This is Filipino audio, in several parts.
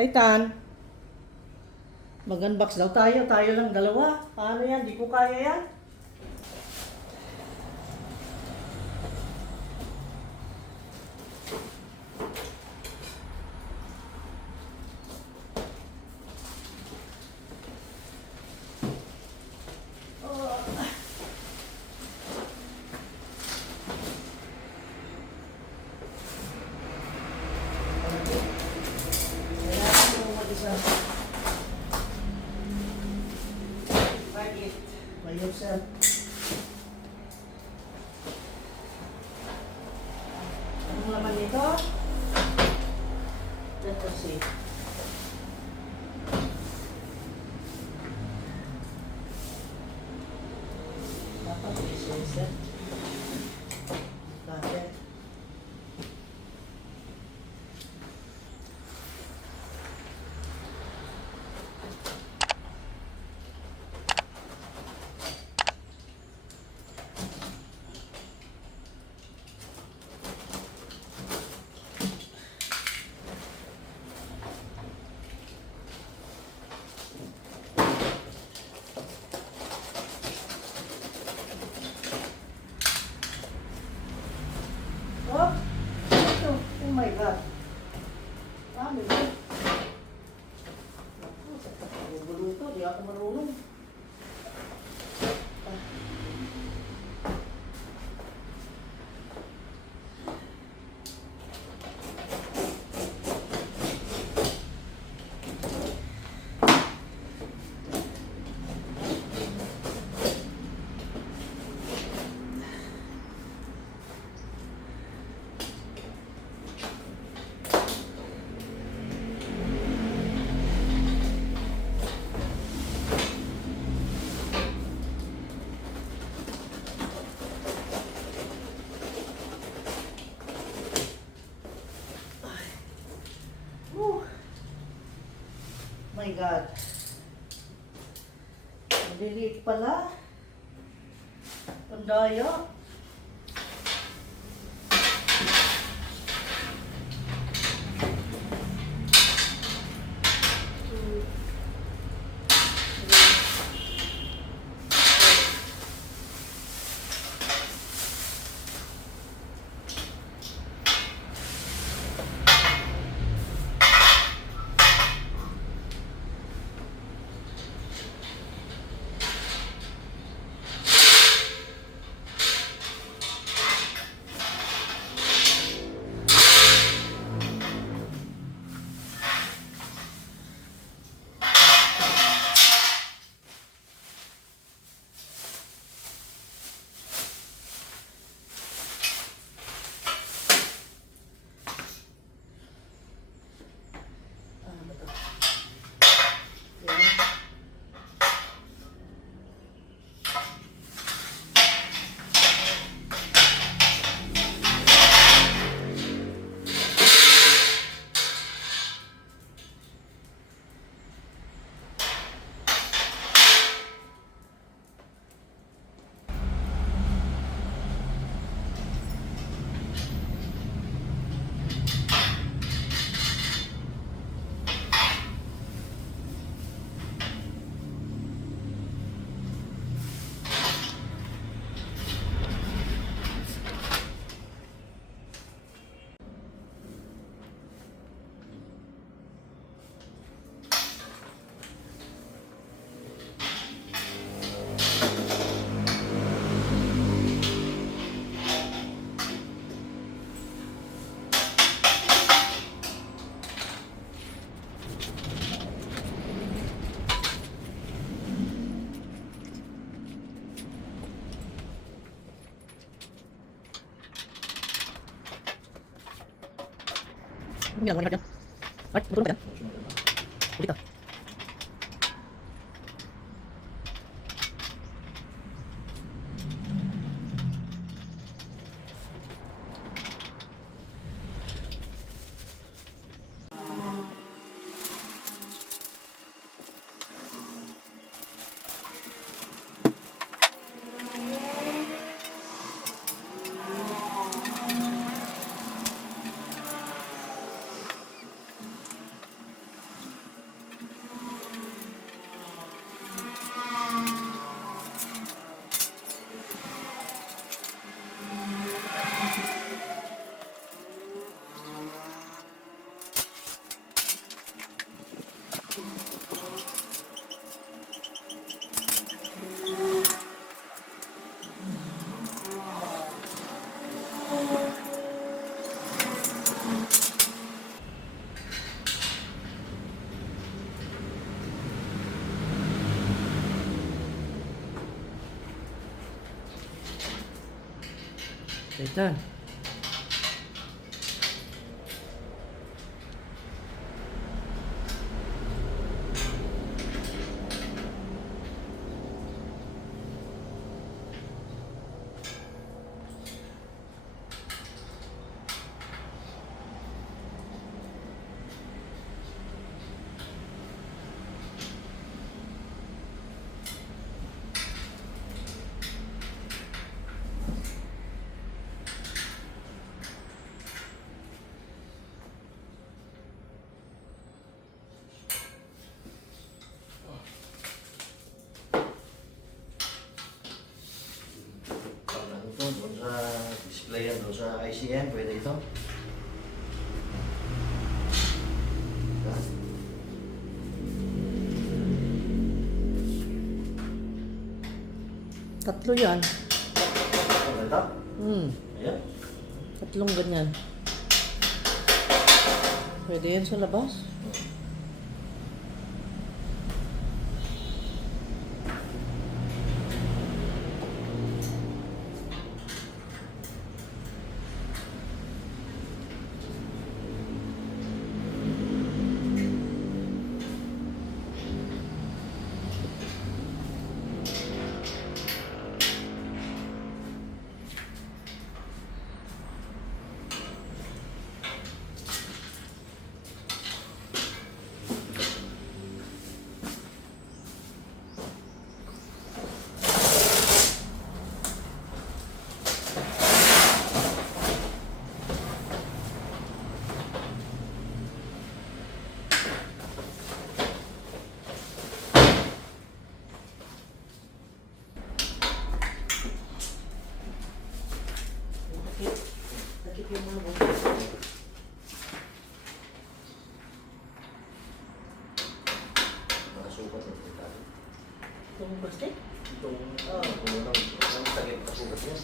Titan, mag-unbox daw tayo. Tayo lang dalawa. Paano yan? Di ko kaya yan. By yourself. Ano naman ito? Let us see. Dapat isa-isa. Bakit? Oh, ito. Oh my God. Ano yun? Naku, sa kagulo ito. Di ako marunong. My God. Maliliit pala. Ang daya. Ang ginagawa niya dyan? Ay, matulong ka dyan? Dito. Ito. Pag ano to, doon sa display yan, doon sa ICM, pwede ito. Tatlo yan. Ano ito? Ayan. Tatlong ganyan. Pwede yan sa labas. Takip yung mga bukas. Nakasukat ng ito. Itong plastic? Itong, ang takip nakasukat niya.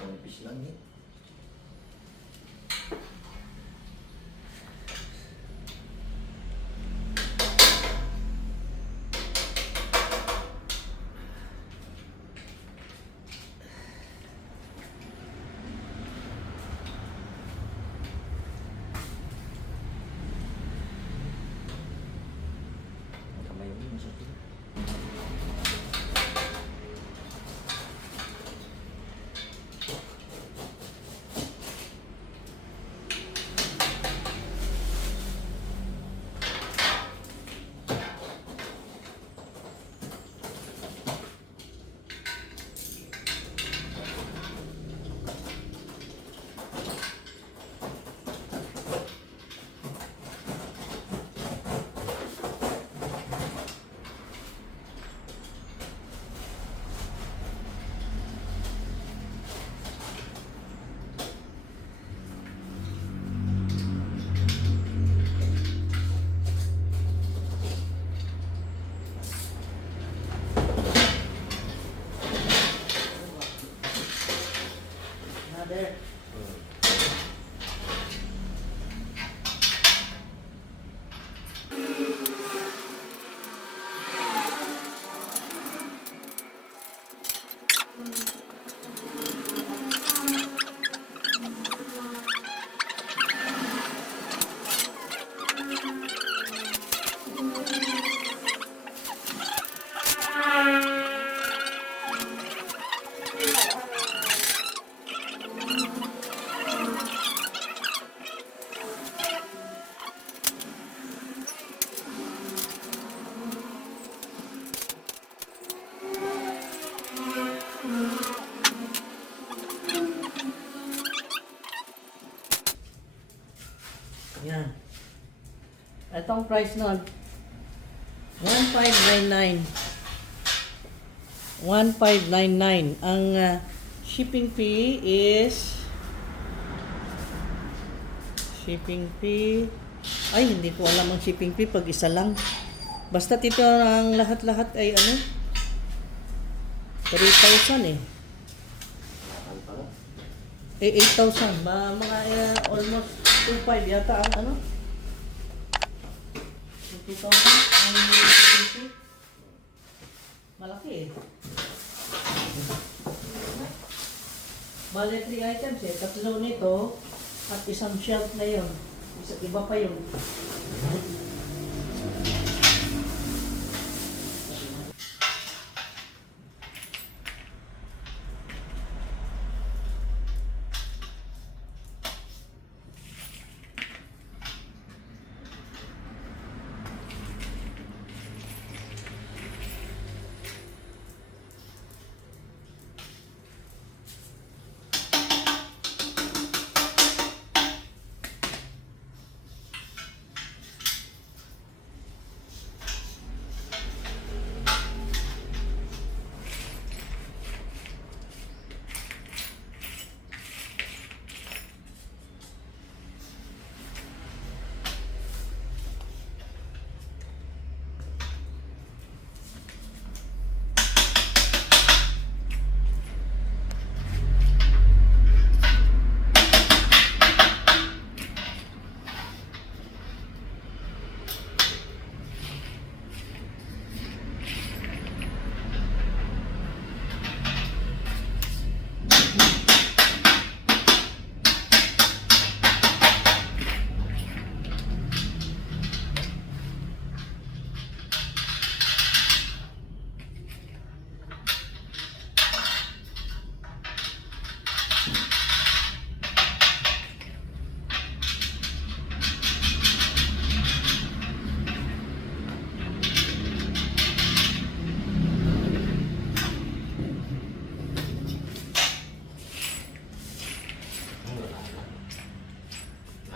Manipis lang eh. Ang kamay mo, masakit. Another. Yan. Itong price nun, 1599. 1599. Ang shipping fee is ay hindi ko alam ang shipping fee pag isa lang. Basta ito ang lahat-lahat ay ano 3,000 eh. Nakal pala. 8,000 ba mga almost 2,500 yata ang ano. 2,000 ang CPC. Malaki eh. Bale, 3 items eh. 3 nito at isang shelf na yun. Iba pa yun.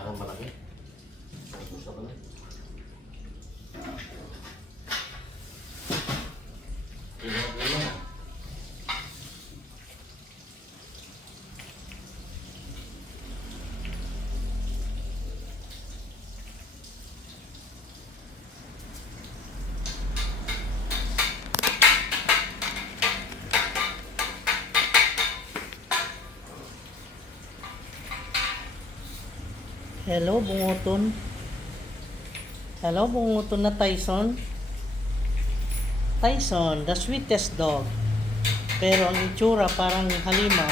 Ang malaki. Ang gusto ko na. Ilang na. Hello, bunguton. Hello, bunguton na Tyson. Tyson, the sweetest dog. Pero ang itsura parang halimaw.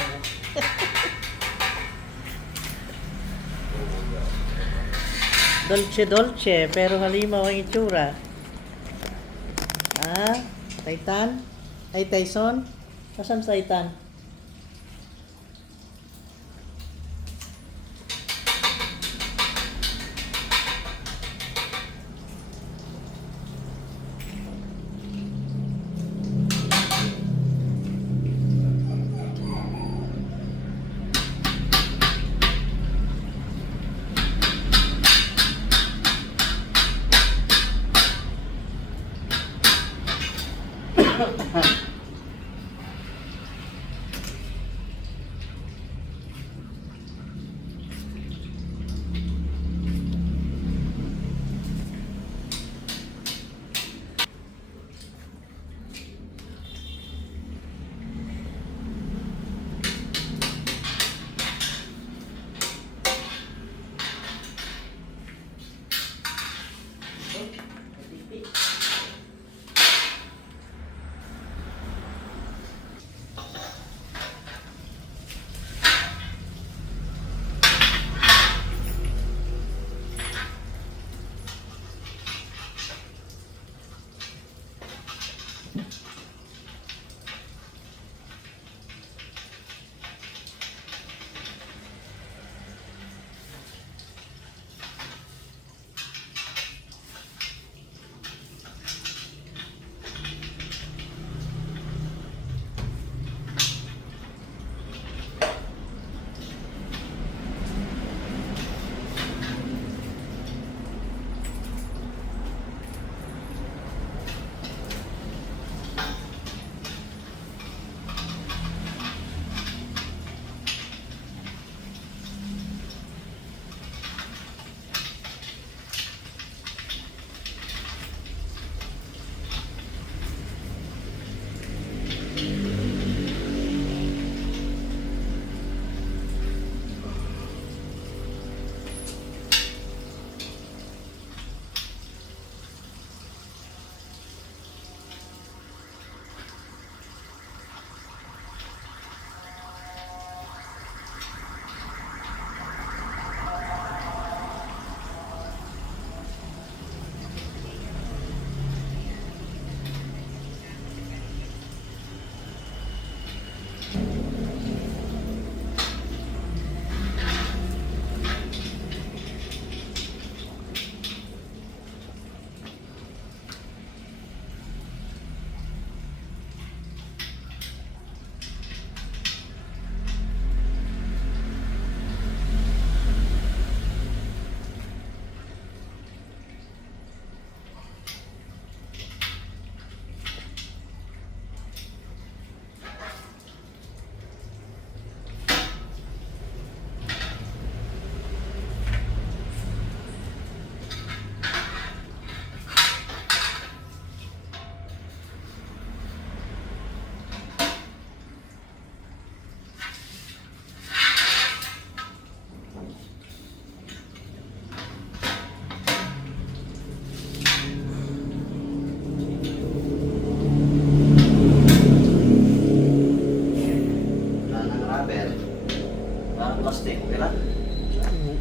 Dolce, pero halimaw ang itsura. Ah, Titan? Ay, Tyson? Asan sa Titan?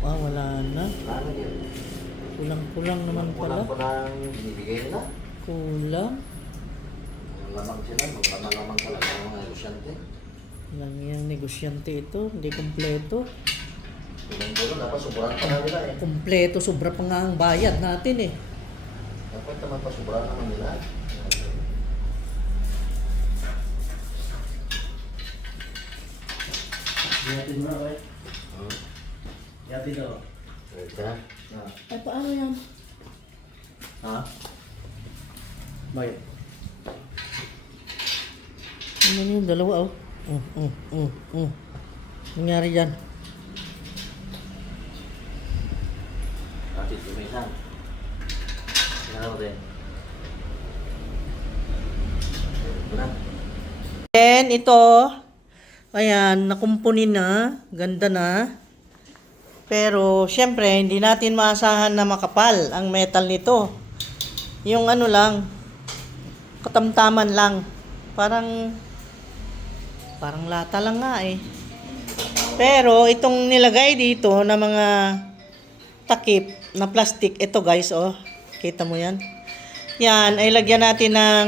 wala na. Ano yun? Kulang-kulang naman pala. Kulang ko nang binibigay nila. Kulang. Lamang sila, maglamang talaga ang mga negosyante. Lang yung negosyante ito, hindi kompleto. Kulang-kulang, dapat sobrahan pa na nila eh. Kompleto, sobra pa nga ang bayad natin eh. Dapat naman pa sobrahan naman nila. Yatin mo na, right? Yatin daw. Wait ka. Ay, paano yan? Ha? Bakit? Ano yun, dalawa oh. Nangyari dyan. Kapit lumisan. Tingnan natin. Then, ito. Ayan, nakumpunin na. Ganda na. Pero, syempre, hindi natin maasahan na makapal ang metal nito. Yung ano lang, katamtaman lang. Parang lata lang nga eh. Pero, itong nilagay dito na mga takip na plastic, ito guys, oh. Kita mo yan? Yan, ay lagyan natin ng,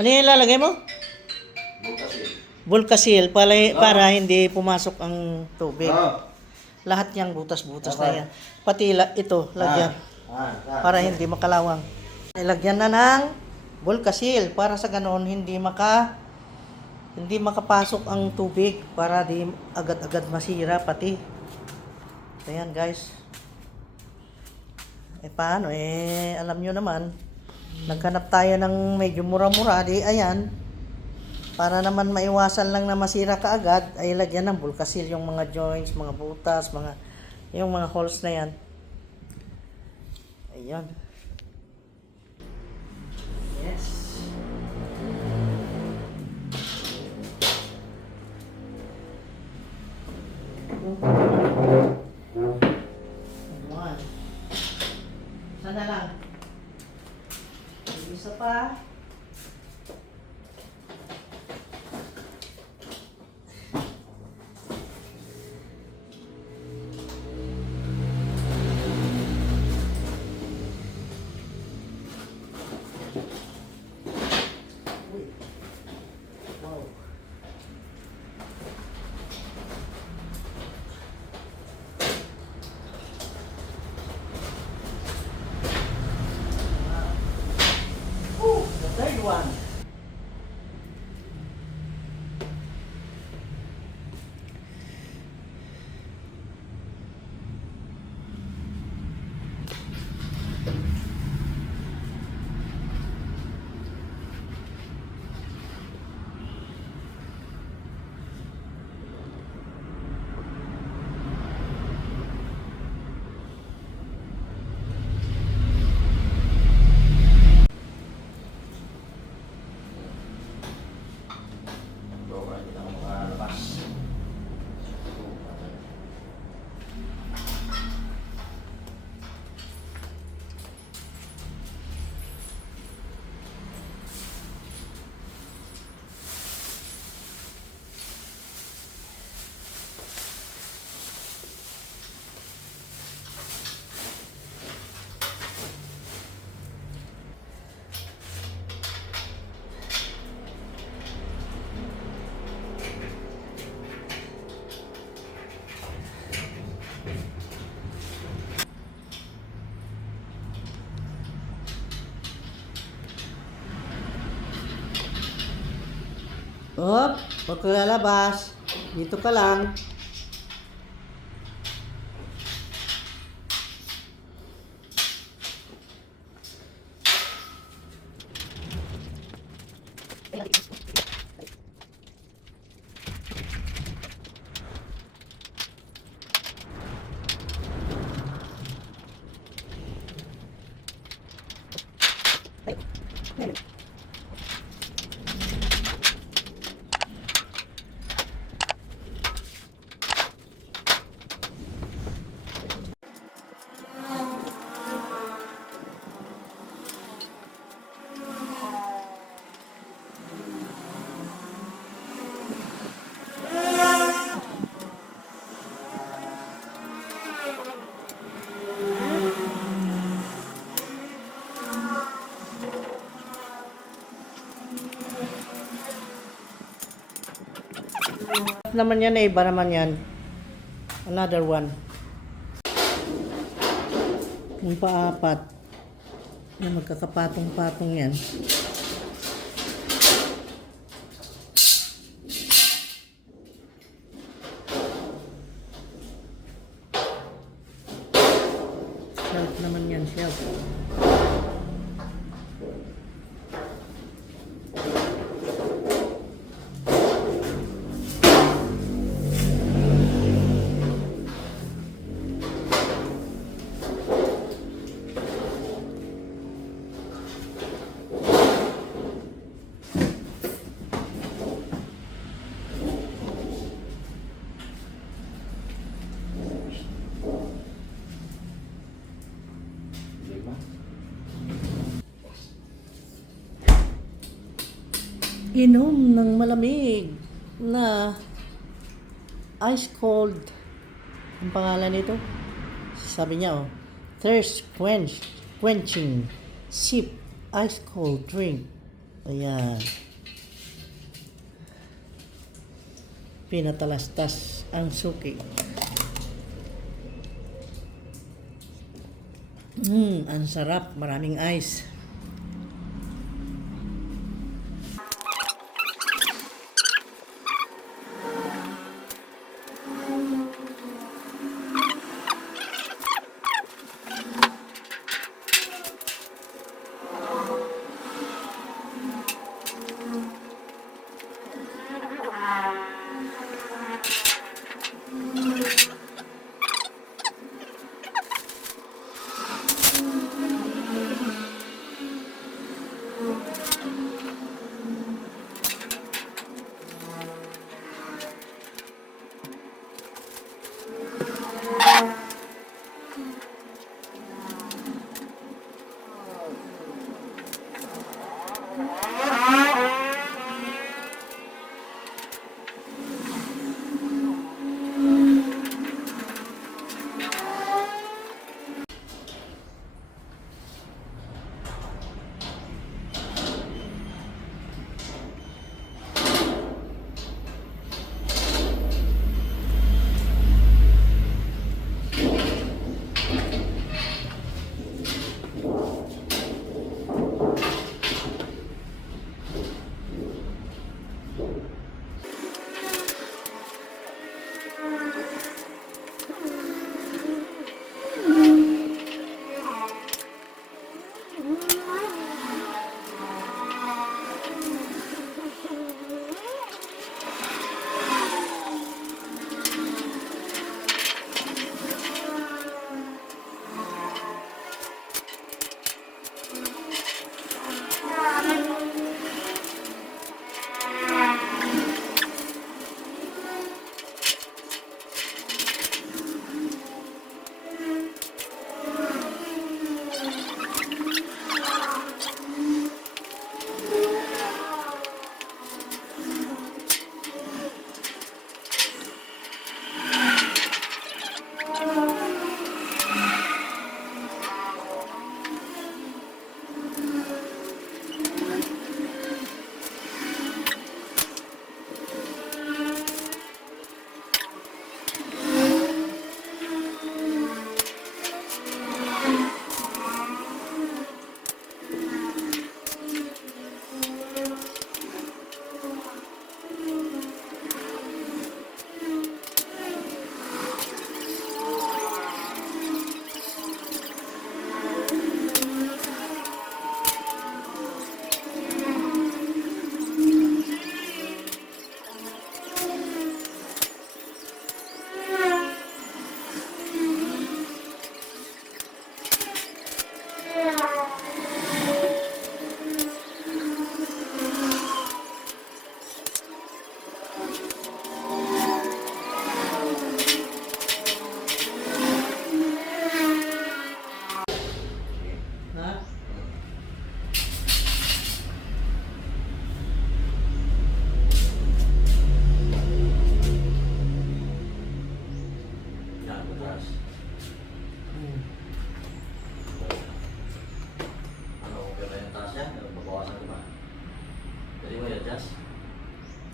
ano yung ilalagay mo? Volcasil para hindi pumasok ang tubig. Lahat yang butas-butas na yan. Pati ito, lagyan. Para hindi makalawang. Ilagyan na ng Volcasil para sa ganoon hindi makapasok ang tubig para di agad-agad masira pati. Ayan guys. Paano alam nyo naman, naghanap tayo ng medyo mura-mura, di ayan. Para naman maiwasan lang na masira kaagad, ay lagyan ng Volcasil yung mga joints, mga butas, yung mga holes na yan. Ayan. Yes. Ayan. Sana lang. Isa pa. Wow. The third one. Hindi na ako makalabas. Op, huwag ka lalabas. Dito ka lang. naman yan eh, iba naman yan. Another one. Yung paapat. Yung magkakapatong-patong yan. Shelf naman yan, shelf. Lima. Inom ng malamig na ice cold. Ang pangalan nito? Sabi niya, oh, quenching sip ice cold drink. Ayan. Pinatalastas ang suki. Ang sarap. Maraming ice.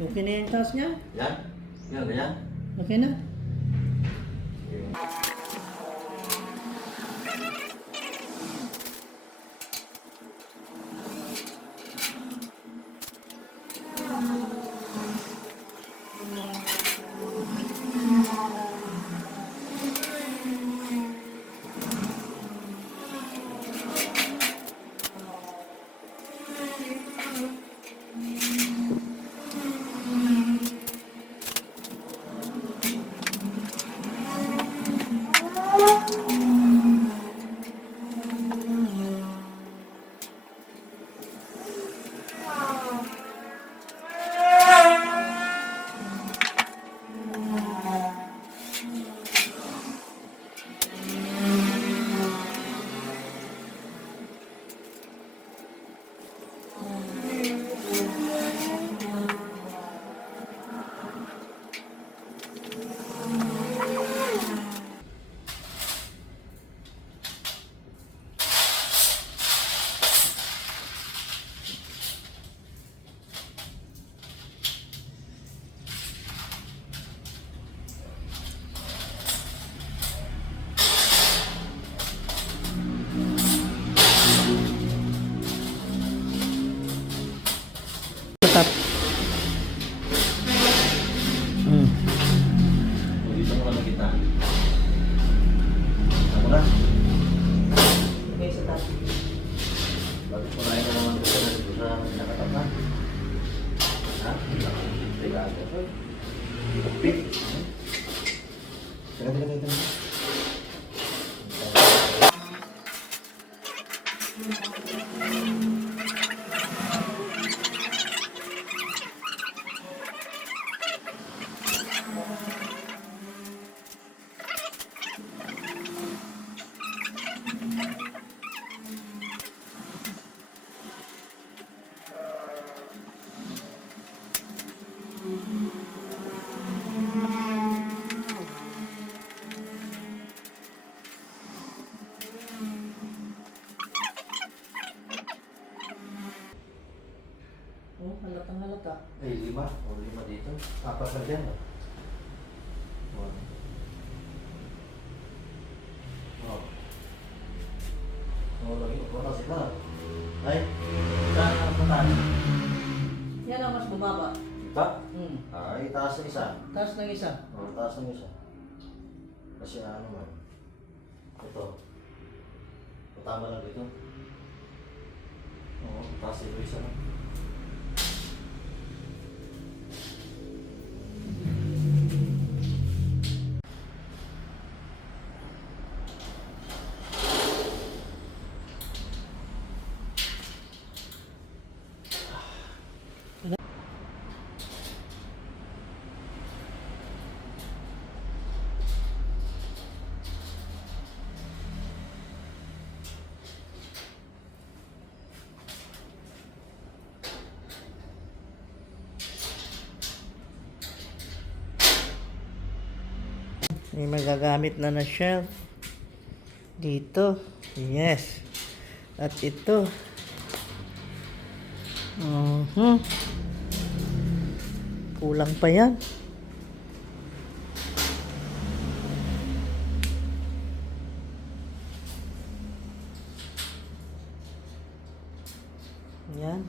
Okay na yung taas niya? Yan. Yan, ganyan. Okay na? Tap. Dito mo lang kita. Ako na. Okay, sa tap. Bakit ko na naman ito sa nakatap na? Ha? Teka ako. Pit. Teka. Oh, halatang halata. Eh, 5. O 5 dito. 4 na dyan. Oh. Oh, lagi ko na sila. Ay, saan ang patani? Yan ang mas bumaba. Ito? Hmm. Ay, taas ng isa. Taas ng isa. Oh, taas ng isa. Kasi ano man. Ito. Tama lang dito. Oo, taas ito isa lang. May magagamit na na shelf. Dito. Yes. At ito. Kulang pa yan. Yan.